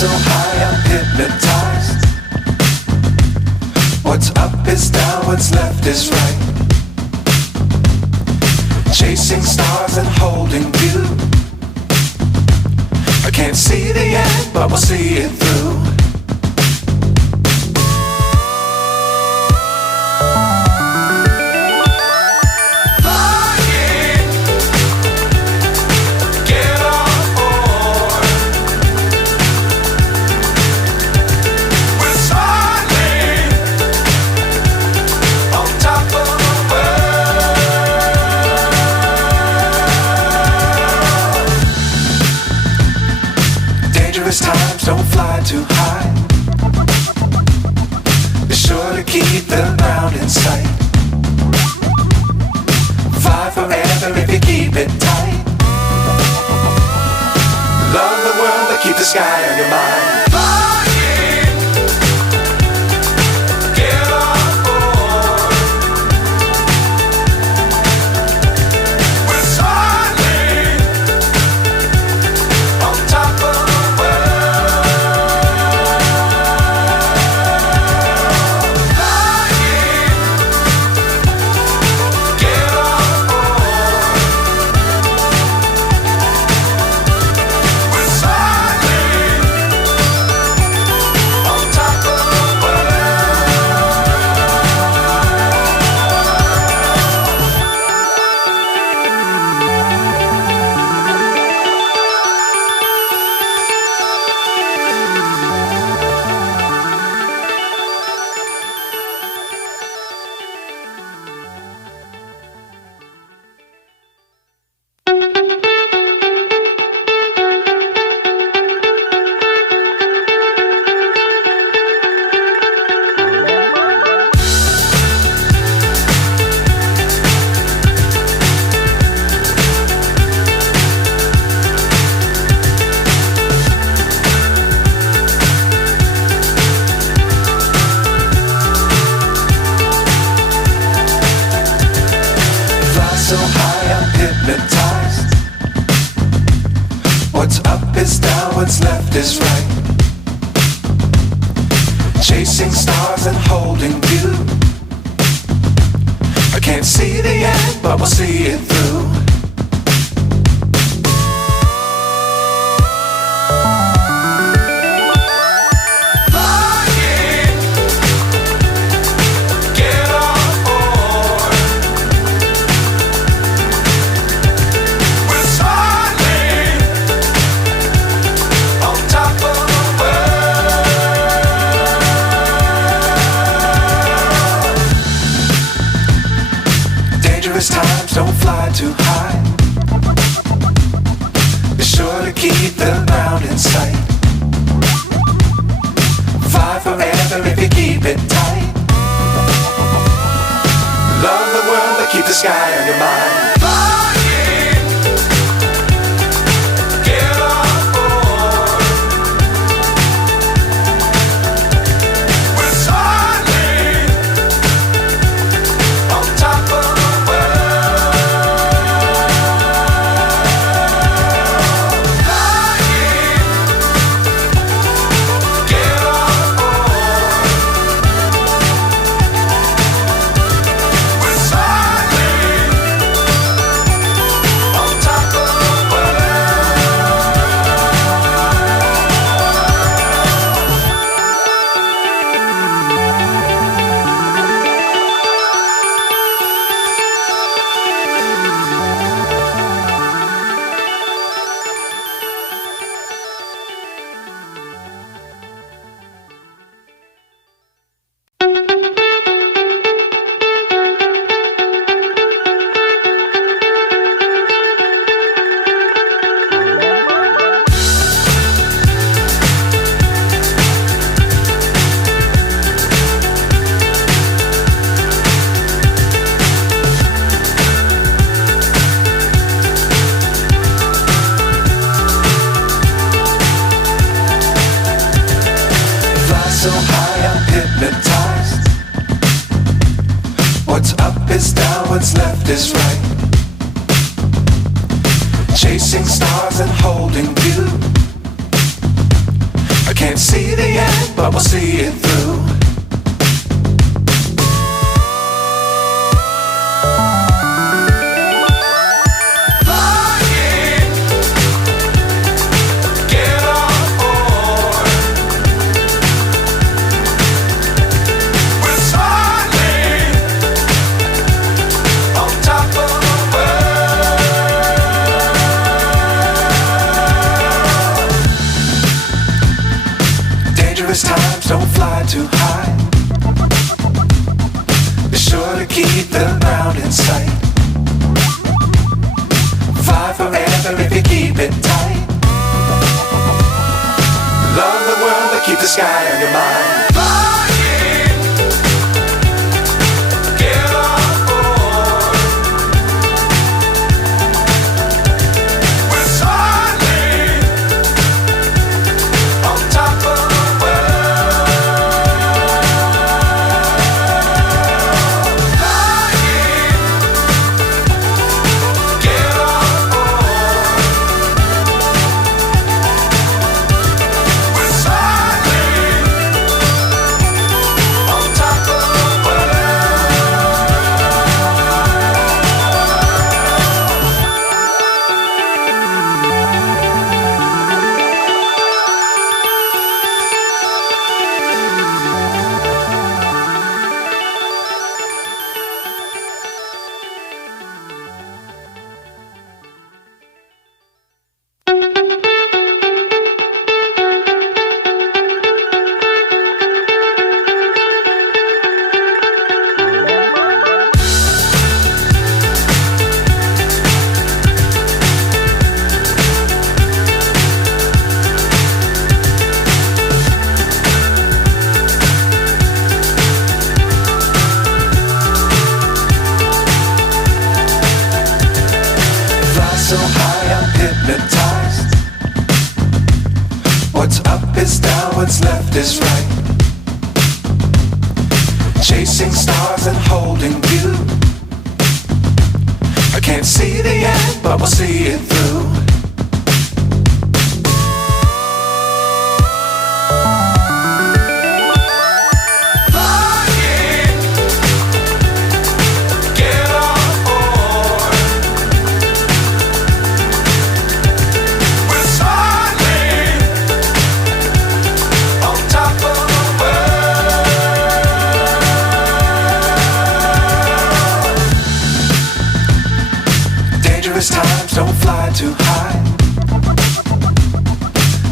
so high I'm hypnotized. What's up is down, what's left is right. Chasing stars and holding you. I can't see the end, but we'll see it through. Times don't fly too high. Be sure to keep the ground in sight. Fly forever if you keep it tight. Love the world but keep the sky on your mind. So high I'm hypnotized. What's up is down, what's left is right. Chasing stars and holding you. I can't see the end, but we'll see it through. Times don't fly too high. Be sure to keep the ground in sight. Fly forever if you keep it tight. Love the world but keep the sky on your mind. So high I'm hypnotized. What's up is down, what's left is right. Chasing stars and holding you. I but we'll see it through. Times don't fly too high. Be sure to keep the ground in sight. Fly forever if you keep it tight. Love the world but keep the sky on your mind. So high I'm hypnotized. What's up is down, what's left is right. Chasing stars and holding you. I can't see the end, but we'll see it through. Times don't fly too high.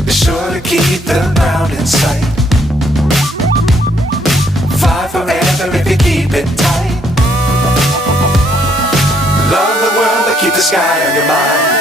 Be sure to keep the ground in sight. Fly forever if you keep it tight. Love the world but keep the sky on your mind.